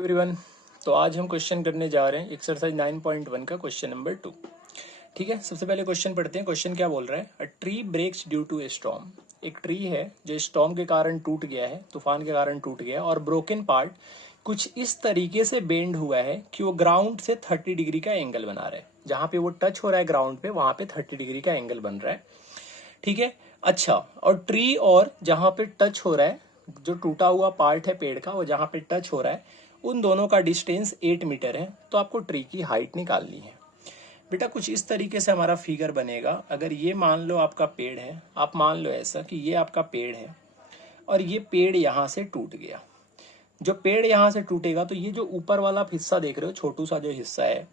Everyone. तो आज हम क्वेश्चन करने जा रहे हैं एक्सरसाइज 9.1 का क्वेश्चन नंबर 2। ठीक है, सबसे पहले क्वेश्चन पढ़ते हैं। क्वेश्चन क्या बोल रहा है? A tree breaks due to a storm. एक ट्री है जो स्टॉर्म के कारण टूट गया है, तूफान के कारण टूट गया, और ब्रोकन पार्ट कुछ इस तरीके से बेंड हुआ है कि वो ग्राउंड से 30 डिग्री का एंगल बना रहा है। जहां पे वो टच हो रहा है ग्राउंड पे, वहां पे 30 डिग्री का एंगल बन रहा है। ठीक है, अच्छा, और ट्री और जहां पे टच हो रहा है, जो टूटा हुआ पार्ट है पेड़ का, वो जहां पे टच हो रहा है, उन दोनों का डिस्टेंस 8 मीटर है। तो आपको ट्री की हाइट निकालनी है। बेटा कुछ इस तरीके से हमारा फिगर बनेगा। अगर ये मान लो आपका पेड़ है, आप मान लो ऐसा कि ये आपका पेड़ है और ये पेड़ यहां से टूट गया। जो पेड़ यहां से टूटेगा तो ये जो ऊपर वाला हिस्सा देख रहे हो, छोटू सा जो हिस्सा है,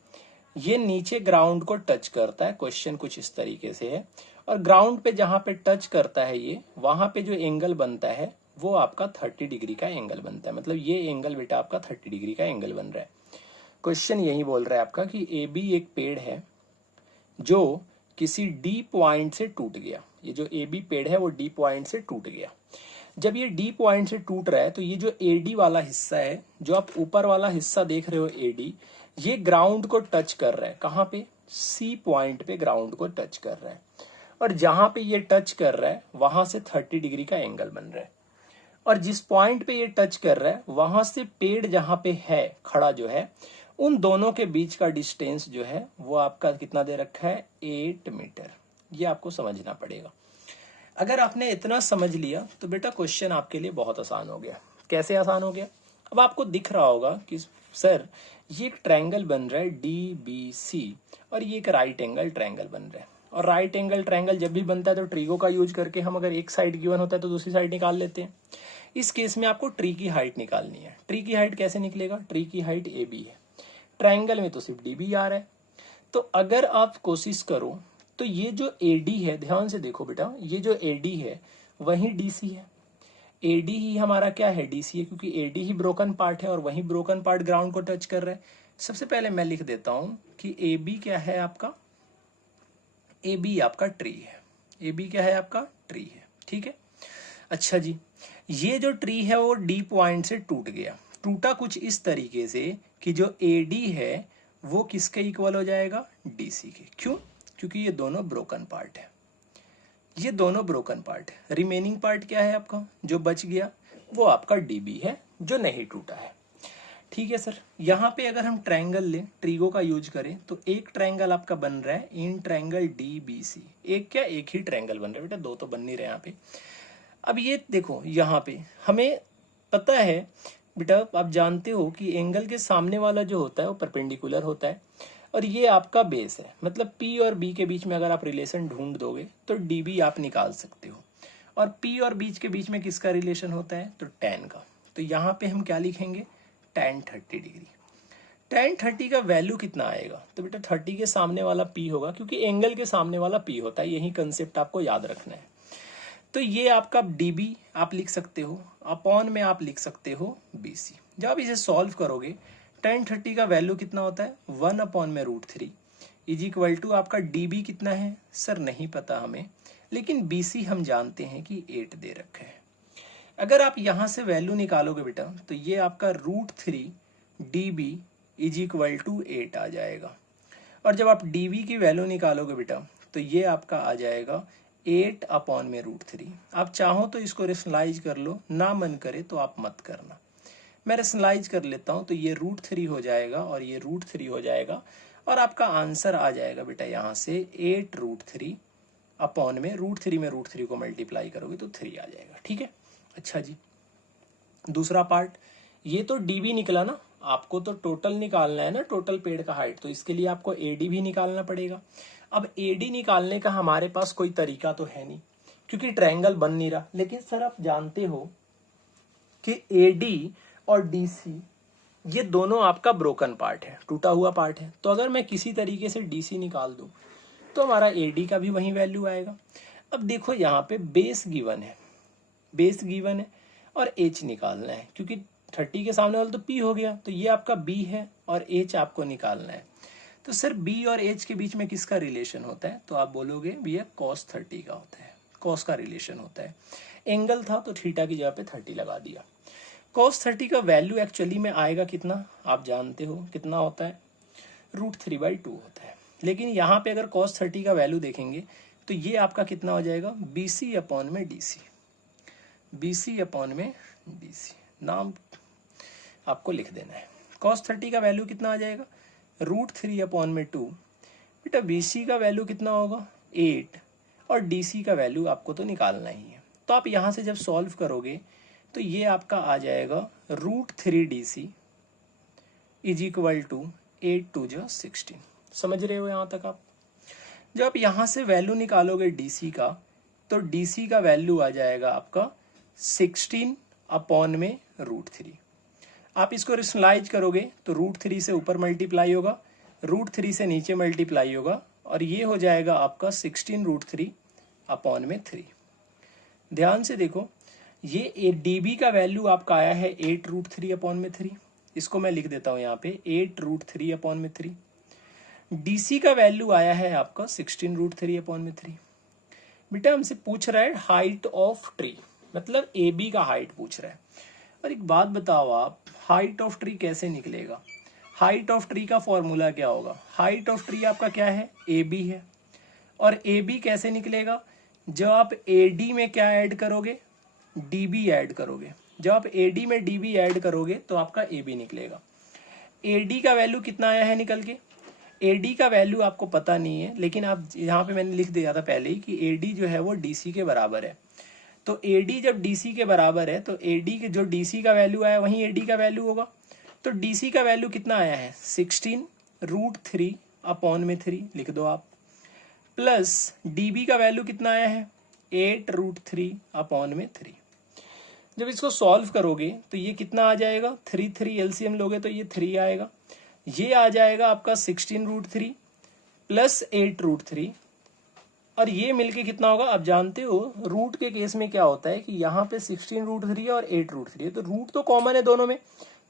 ये नीचे ग्राउंड को टच करता है। क्वेश्चन कुछ इस तरीके से है। और ग्राउंड पे जहां पे टच करता है ये, वहां पे जो एंगल बनता है वो आपका 30 डिग्री का एंगल बनता है। मतलब ये एंगल बेटा आपका 30 डिग्री का एंगल बन रहा है। क्वेश्चन यही बोल रहा है आपका कि ए बी एक पेड़ है जो किसी डी पॉइंट से टूट गया। ये जो ए बी पेड़ है वो डी पॉइंट से टूट गया। जब ये डी पॉइंट से टूट रहा है तो ये जो एडी वाला हिस्सा है, जो आप ऊपर वाला हिस्सा देख रहे हो एडी, ये ग्राउंड को टच कर रहा है। कहां पे? सी पॉइंट पे ग्राउंड को टच कर रहा है। और जहां पे ये टच कर रहा है वहां से 30 डिग्री का एंगल बन रहा है। और जिस पॉइंट पे ये टच कर रहा है वहां से पेड़ जहां पे है खड़ा जो है, उन दोनों के बीच का डिस्टेंस जो है वो आपका कितना दे रखा है? 8 मीटर। ये आपको समझना पड़ेगा। अगर आपने इतना समझ लिया तो बेटा क्वेश्चन आपके लिए बहुत आसान हो गया। कैसे आसान हो गया? अब आपको दिख रहा होगा कि सर ये एक ट्रायंगल बन रहा है DBC, और ये एक राइट एंगल ट्रायंगल बन रहा है। और राइट एंगल ट्रायंगल जब भी बनता है तो ट्रीगो का यूज करके हम अगर एक साइड गिवन होता है तो दूसरी साइड निकाल लेते हैं। इस केस में आपको ट्री की हाइट निकालनी है। ट्री की हाइट कैसे निकलेगा? ट्री की हाइट AB है, ट्रायंगल में तो सिर्फ DB आ रहा है। तो अगर आप कोशिश करो तो ये जो AD है, ध्यान से देखो बेटा, ये जो AD है वही DC है। AD ही हमारा क्या है? DC है, क्योंकि AD ही ब्रोकन पार्ट है और वही ब्रोकन पार्ट ग्राउंड को टच कर रहा है। सबसे पहले मैं लिख देता हूं कि AB क्या है आपका? AB आपका ट्री है। AB क्या है आपका? ट्री है। ठीक है, अच्छा जी, ये जो ट्री है वो D पॉइंट से टूट गया। टूटा कुछ इस तरीके से कि जो AD है वो किसके इक्वल हो जाएगा? DC के। क्यों? क्योंकि ये दोनों ब्रोकन पार्ट है। ये दोनों ब्रोकन पार्ट है। रिमेनिंग पार्ट क्या है आपका जो बच गया? वो आपका DB है जो नहीं टूटा है। ठीक है सर, यहाँ पे अगर हम ट्रायंगल लें, ट्रीगो का यूज करें, तो एक ट्रायंगल आपका बन रहा है इन ट्रायंगल DBC। एक क्या? एक ही ट्रायंगल बन रहा है बेटा, दो तो बन नहीं रहे यहाँ पे। अब ये देखो, यहाँ पे हमें पता है बेटा, आप जानते हो कि एंगल के सामने वाला जो होता है वो परपेंडिकुलर होता है, और ये आपका बेस है। मतलब P और B के बीच में अगर आप रिलेशन ढूंढ दोगे तो DB आप निकाल सकते हो। और P और बीच के बीच में किसका रिलेशन होता है? तो tan का। तो यहाँ पे हम क्या लिखेंगे? tan 30 degree. tan 30 का वैल्यू कितना आएगा? तो बेटा 30 के सामने वाला P होगा, क्योंकि एंगल के सामने वाला P होता है। यही कंसेप्ट आपको याद रखना है। तो ये आपका DB आप लिख सकते हो, अपॉन में आप लिख सकते हो BC। जब आप इसे सॉल्व करोगे, tan 30 का वैल्यू कितना होता है? 1/√3 इज इक्वल टू आपका DB कितना है? सर नहीं पता हमें, लेकिन BC हम जानते हैं कि 8 दे रखा है। अगर आप यहां से वैल्यू निकालोगे बेटा तो ये आपका √3 DB इज इक्वल टू 8 आ जाएगा। और जब आप DB की वैल्यू निकालोगे बेटा तो ये आपका आ जाएगा 8/√3। आप चाहो तो इसको रेशनलाइज कर लो, ना मन करे तो आप मत करना। मैं रेशनलाइज कर लेता हूं, तो ये √3 हो जाएगा और ये √3 हो जाएगा, और आपका आंसर आ जाएगा बेटा यहाँ से 8√3 अपॉन में √3 को मल्टीप्लाई करोगे तो 3 आ जाएगा। ठीक है, अच्छा जी, दूसरा पार्ट, ये तो DB निकला ना, आपको तो टोटल निकालना है ना, टोटल पेड़ का हाइट, तो इसके लिए आपको AD भी निकालना पड़ेगा। अब AD निकालने का हमारे पास कोई तरीका तो है नहीं, क्योंकि ट्रायंगल बन नहीं रहा। लेकिन सर आप जानते हो कि AD और DC ये दोनों आपका ब्रोकन पार्ट है, टूटा हुआ पार्ट है। तो अगर मैं किसी तरीके से DC निकाल दूं तो हमारा AD का भी वही वैल्यू आएगा। अब देखो यहाँ पे बेस गिवन है, बेस गिवन है, और H निकालना है, क्योंकि 30 के सामने वाला तो P हो गया, तो ये आपका B है और H आपको निकालना है। तो सर B और H के बीच में किसका रिलेशन होता है? तो आप बोलोगे भैया cos 30 का होता है, cos का रिलेशन होता है। एंगल था तो थीटा की जगह पे 30 लगा दिया। cos 30 का वैल्यू एक्चुअली में आएगा कितना, आप जानते हो कितना होता है, √3/2 होता है। लेकिन यहाँ पे अगर cos 30 का वैल्यू देखेंगे तो ये आपका कितना हो जाएगा, BC अपॉन में DC, BC अपॉन में DC, नाम आपको लिख देना है। cos 30 का वैल्यू कितना आ जाएगा, √3/2। बेटा BC का वैल्यू कितना होगा, 8, और DC का वैल्यू आपको तो निकालना ही है। तो आप यहाँ से जब सॉल्व करोगे तो ये आपका आ जाएगा √3DC इज इक्वल टू 8×2=16। समझ रहे हो यहाँ तक आप? जब आप यहाँ से वैल्यू निकालोगे DC का, तो DC का वैल्यू आ जाएगा आपका 16 अपॉन में √3। आप इसको रेशनलाइज करोगे तो √3 से ऊपर मल्टीप्लाई होगा, √3 से नीचे मल्टीप्लाई होगा, और ये हो जाएगा आपका 16√3 अपॉन में 3। ध्यान से देखो, ये DB का वैल्यू आपका आया है 8√3 अपॉन में 3, इसको मैं लिख देता हूँ यहाँ पे 8√3 अपॉन में 3। DC का वैल्यू आया है आपका 16√3 अपॉन में 3। बेटा हमसे पूछ रहा है हाइट ऑफ ट्री, मतलब AB का हाइट पूछ रहा है। और एक बात बताओ आप, हाइट ऑफ ट्री कैसे निकलेगा? हाइट ऑफ ट्री का फॉर्मूला क्या होगा? हाइट ऑफ ट्री आपका क्या है, AB है। और AB कैसे निकलेगा? जब आप AD में क्या ऐड करोगे, DB ऐड करोगे। जब आप AD में DB ऐड करोगे तो आपका AB निकलेगा। AD का वैल्यू कितना आया है निकल के? AD का वैल्यू आपको पता नहीं है, लेकिन आप यहाँ पे मैंने लिख दिया था पहले ही कि AD जो है वो DC के बराबर है। तो AD जब DC के बराबर है तो AD के जो DC का वैल्यू आया वहीं AD का वैल्यू होगा। तो DC का वैल्यू कितना आया है, 16√3 अपॉन में 3 लिख दो आप, प्लस DB का वैल्यू कितना आया है, 8√3 अपॉन में 3। जब इसको सॉल्व करोगे तो ये कितना आ जाएगा, 3 एलसीएम लोगे तो ये 3 आएगा। ये आ जाएगा आपका 16√3 प्लस 8√3, और ये मिलके कितना होगा, आप जानते हो रूट के केस में क्या होता है कि यहाँ पे 16√3 और 8√3 है, तो रूट तो कॉमन है दोनों में,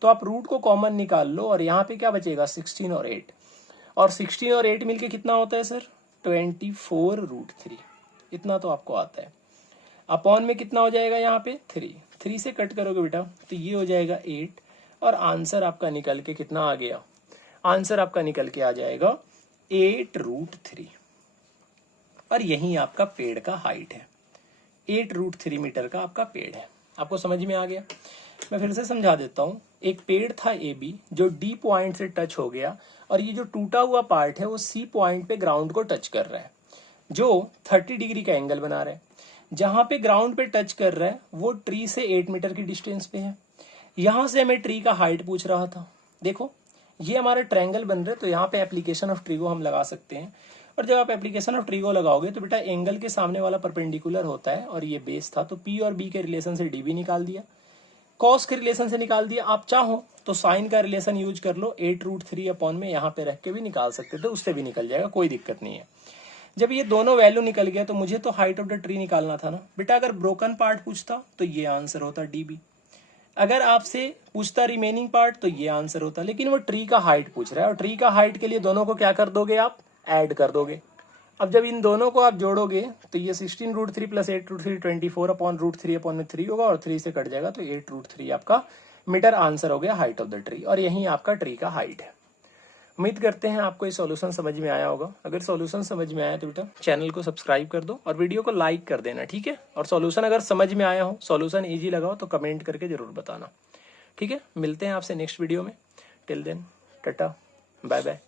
तो आप रूट को कॉमन निकाल लो और यहाँ पे क्या बचेगा, 16 और 8, और 16 और 8 मिलके कितना होता है सर, 24√3। इतना तो आपको आता है। अपॉन में कितना हो जाएगा यहाँ पे, 3 से कट करोगे बेटा तो ये हो जाएगा 8, और आंसर आपका निकल के कितना आ गया, आंसर आपका निकल के आ जाएगा 8√3। और यही आपका पेड़ का हाइट है, 8√3 मीटर का आपका पेड़ है। आपको समझ में आ गया? मैं फिर से समझा देता हूँ। एक पेड़ था AB जो D पॉइंट से टच हो गया, और ये जो टूटा हुआ पार्ट है वो C पॉइंट पे ग्राउंड को टच कर रहा है, जो 30 डिग्री का एंगल बना रहा है। जहां पे ग्राउंड पे टच कर रहा है वो ट्री से 8 मीटर की डिस्टेंस पे है। यहां से हमें ट्री का हाइट पूछ रहा था। देखो ये हमारे ट्रायंगल बन रहे, तो यहाँ पे एप्लीकेशन ऑफ ट्री को हम लगा सकते हैं। और जब आप एप्लीकेशन ऑफ ट्री को लगाओगे तो बेटा एंगल के सामने वाला परपेंडिकुलर होता है, और ये बेस था, तो P और B के रिलेशन से DB निकाल दिया, कॉस के रिलेशन से निकाल दिया। आप चाहो तो साइन का रिलेशन यूज कर लो, 8√3 अपॉन में यहाँ पे रख के भी निकाल सकते थे, उससे भी निकल जाएगा, कोई दिक्कत नहीं है। जब ये दोनों वैल्यू निकल गया तो मुझे तो हाइट ऑफ द ट्री निकालना था ना बेटा। अगर ब्रोकन पार्ट पूछता तो ये आंसर होता DB, अगर आपसे पूछता रिमेनिंग पार्ट तो ये आंसर होता, लेकिन वो ट्री का हाइट पूछ रहा है, और ट्री का हाइट के लिए दोनों को क्या कर दोगे, आप ऐड कर दोगे। अब जब इन दोनों को आप जोड़ोगे तो ये 16√3 प्लस 8√3 24/√3/3 होगा, और 3 से कट जाएगा तो 8√3 आपका मीटर आंसर हो गया हाइट ऑफ द ट्री, और यही आपका ट्री का हाइट है। उम्मीद करते हैं आपको ये सॉल्यूशन समझ में आया होगा। अगर सॉल्यूशन समझ में आया तो बेटा चैनल को सब्सक्राइब कर दो और वीडियो को लाइक कर देना, ठीक है। और सॉल्यूशन अगर समझ में आया हो, सॉल्यूशन इजी लगा हो तो कमेंट करके जरूर बताना, ठीक है। मिलते हैं आपसे नेक्स्ट वीडियो में। Till then tata bye bye.